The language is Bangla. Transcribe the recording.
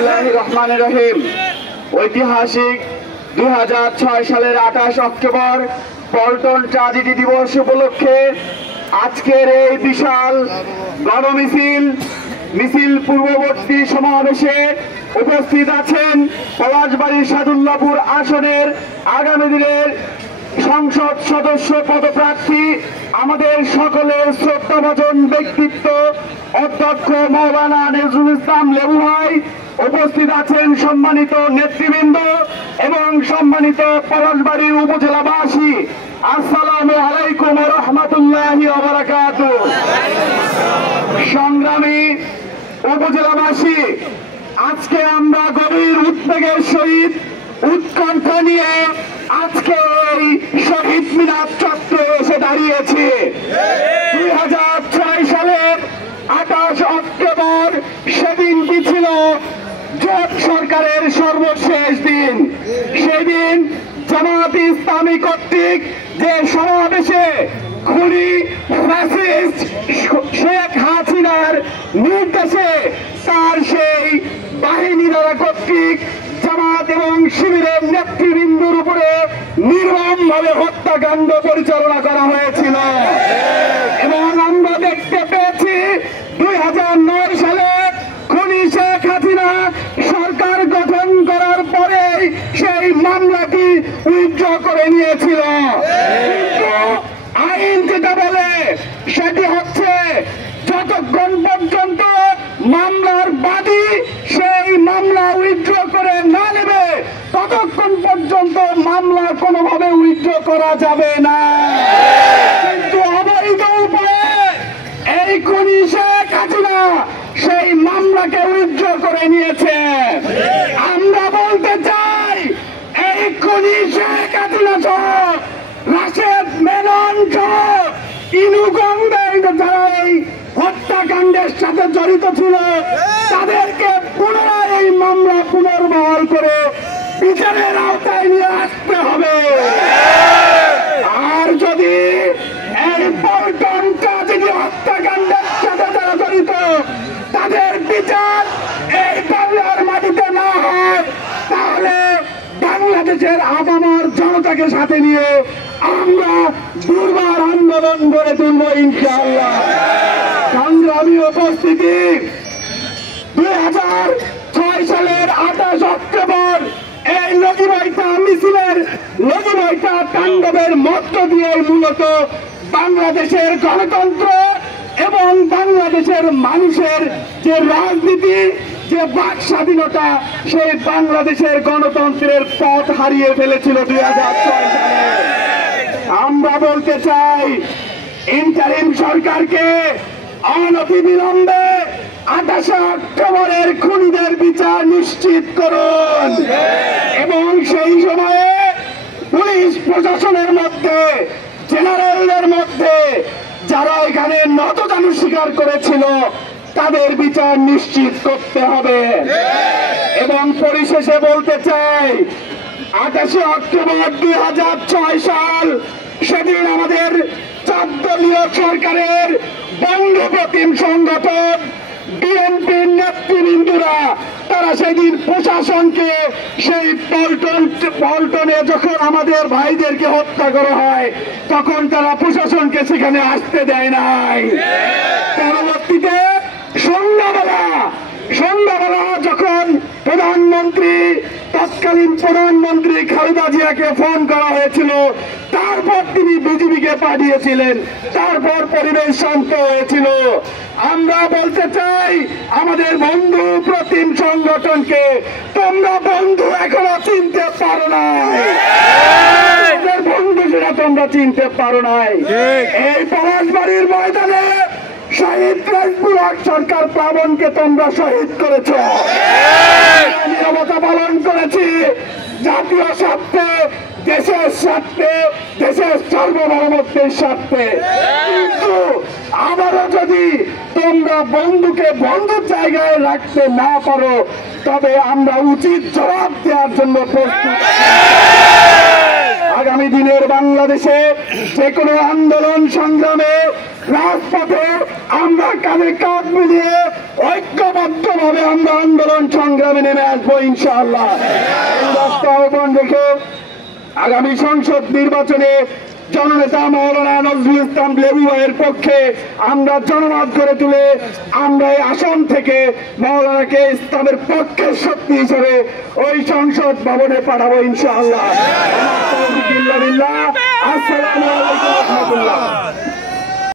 বিসমিল্লাহির রহমানির রহিম। ঐতিহাসিক 2006 সালের 28 অক্টোবর পল্টন ট্র্যাজেডি দিবস উপলক্ষে আজকের এই বিশাল মিছিল পূর্ববর্তী সমাবেশে উপস্থিত আছেন পলাশবাড়ী সাদুল্লাপুর আসনের আগামী দিনের সংসদ সদস্য পদপ্রার্থী আমাদের সকলের শ্রদ্ধাভাজন ব্যক্তিত্ব অধ্যক্ষ মাওলানা নজরুল ইসলাম লেবু ভাই, উপস্থিত আছেন সম্মানিত নেতৃবৃন্দ এবং সম্মানিত পলাশবাড়ীর উপজেলাবাসী। আসসালামু আলাইকুম ওয়া রাহমাতুল্লাহি ওয়া বারাকাতুহু। সংগ্রামী উপজেলাবাসী, আজকে আমরা গভীর উদ্বেগের সহিত উৎকণ্ঠা নিয়ে আজকে এই শহীদ মিনার চত্বরে এসে দাঁড়িয়েছি। 2006 সালের 28 অক্টোবর সেদিনটি ছিল জোট সরকারের সর্বশেষ দিন। সেদিন জামায়াত ইসলামী কর্তৃক যে সমাবেশে খুনি ফ্যাসিস্ট শেখ হাসিনার নির্দেশে তার সেই বাহিনী দ্বারা কর্তৃক জামাত এবং শিবিরের নেতৃবৃন্দর উপরে নির্মমভাবে হত্যাকাণ্ড পরিচালনা করা হয়েছিল এবং আমরা দেখতে পেয়েছি 2009 সালে খুনি শেখ হাসিনা সরকার গঠন করার পরে সেই মামলাটি উইথড্র করে নিয়েছিল। আইন যেটা বলে সেটি হচ্ছে যতক্ষণ পর্যন্ত মামলার বাদী সেই মামলা উইথড্র করে না নেবে ততক্ষণ পর্যন্ত মামলা কোনোভাবে উইথড্র করা যাবে না। কিন্তু অবৈধ উপায়ে এই খুনি শেখ হাসিনা সেই মামলাকে উইথড্র করে নিয়েছে। আমরা বলতে চাই এই খুনি শেখ হাসিনা সহ রাশেদ মেনন সহ ইনুগঙ্গের যারা এই হত্যাকাণ্ডের সাথে জড়িত ছিল তাদেরকে পুনরায় এই মামলা পুনর্বহাল করে বিচারের আওতায় নিয়ে আসতে হবে। আর যদি এই পল্টন ট্র্যাজেডি হত্যাকাণ্ডের সাথে যারা জড়িত তাদের বিচার এই বাংলার মাটিতে না হয় তাহলে বাংলাদেশের আপামর জনতাকে সাথে নিয়ে আমরা দুর্বার আন্দোলন গড়ে তুলব ইনশাআল্লাহ। সংগ্রামী উপস্থিতি, 2006 সালের 28 অক্টোবর এই লগিবৈঠা মিছিলের লগিবৈঠা তাণ্ডবের মধ্য দিয়ে মূলত বাংলাদেশের গণতন্ত্র এবং বাংলাদেশের মানুষের যে রাজনীতি যে বাক স্বাধীনতা সেই বাংলাদেশের গণতন্ত্রের পথ হারিয়ে ফেলেছিল 2006 সালে। আমরা বলতে চাই ইন্টারিম সরকারকে অনতিবিলম্বে 28 অক্টোবরের খুনিদের বিচার নিশ্চিত করুন এবং সেই সময়ে পুলিশ প্রশাসনের মধ্যে জেনারেলদের মধ্যে যারা এখানে নতজানু স্বীকার করেছিল তাদের বিচার নিশ্চিত করতে হবে। এবং পরিশেষে বলতে চাই 28 অক্টোবর 2006 সাল সেদিন আমাদের 4 দলীয় সরকারের বঙ্গপ্রতিম সংগঠন বিএনপির নেতৃবৃন্দরা তারা সেদিন প্রশাসনকে সেই পল্টনে যখন আমাদের ভাইদেরকে হত্যা করা হয় তখন তারা প্রশাসনকে সেখানে আসতে দেয় নাই। পরবর্তীতে সন্ধ্যাবেলা যখন তৎকালীন প্রধানমন্ত্রী খালেদা জিয়াকে ফোন করা হয়েছিল তারপর তিনি বিজিবিকে পাঠিয়েছিলেন, তারপর পরিবেশ শান্ত হয়েছিল। আমরা বলতে চাই আমাদের বন্ধু প্রতিম সংগঠনকে, তোমরা বন্ধু এখনো চিনতে পারো নাই, বন্ধু সেটা তোমরা চিনতে পারো নাই। এই পলাশবাড়ির ময়দানে শহীদ রাজপুরার সরকার প্লাবনকে তোমরা শহীদ করেছ, নিরবতা পালন করেছি জাতীয় স্বার্থে, দেশের স্বার্থে, দেশের সার্বভৌমত্বের স্বার্থে। কিন্তু আবারও যদি তোমরা বন্ধুকে বন্ধুর জায়গায় রাখতে না পারো তবে আমরা উচিত জবাব দেওয়ার জন্য প্রস্তুত। আগামী দিনের বাংলাদেশে যে কোনো আন্দোলন সংগ্রামে রাজপথে আমরা কাঁধে কাঁধ মিলিয়ে ঐক্যবদ্ধভাবে আমরা আন্দোলন সংগ্রামে নেমে আসবো ইনশাআল্লাহ। এই রাস্তা আহ্বান রেখে আগামী সংসদ নির্বাচনে জননেতা মাওলানা নজরুল ইসলাম লেবু ভাইয়ের পক্ষে আমরা জনমত গড়ে তুলে আমরা এই আসন থেকে মাওলানাকে ইসলামের পক্ষের শক্তি হিসেবে ওই সংসদ ভবনে পাঠাবো ইনশাআল্লাহ। আসসালামু আলাইকুম ওয়া রাহমাতুল্লাহ।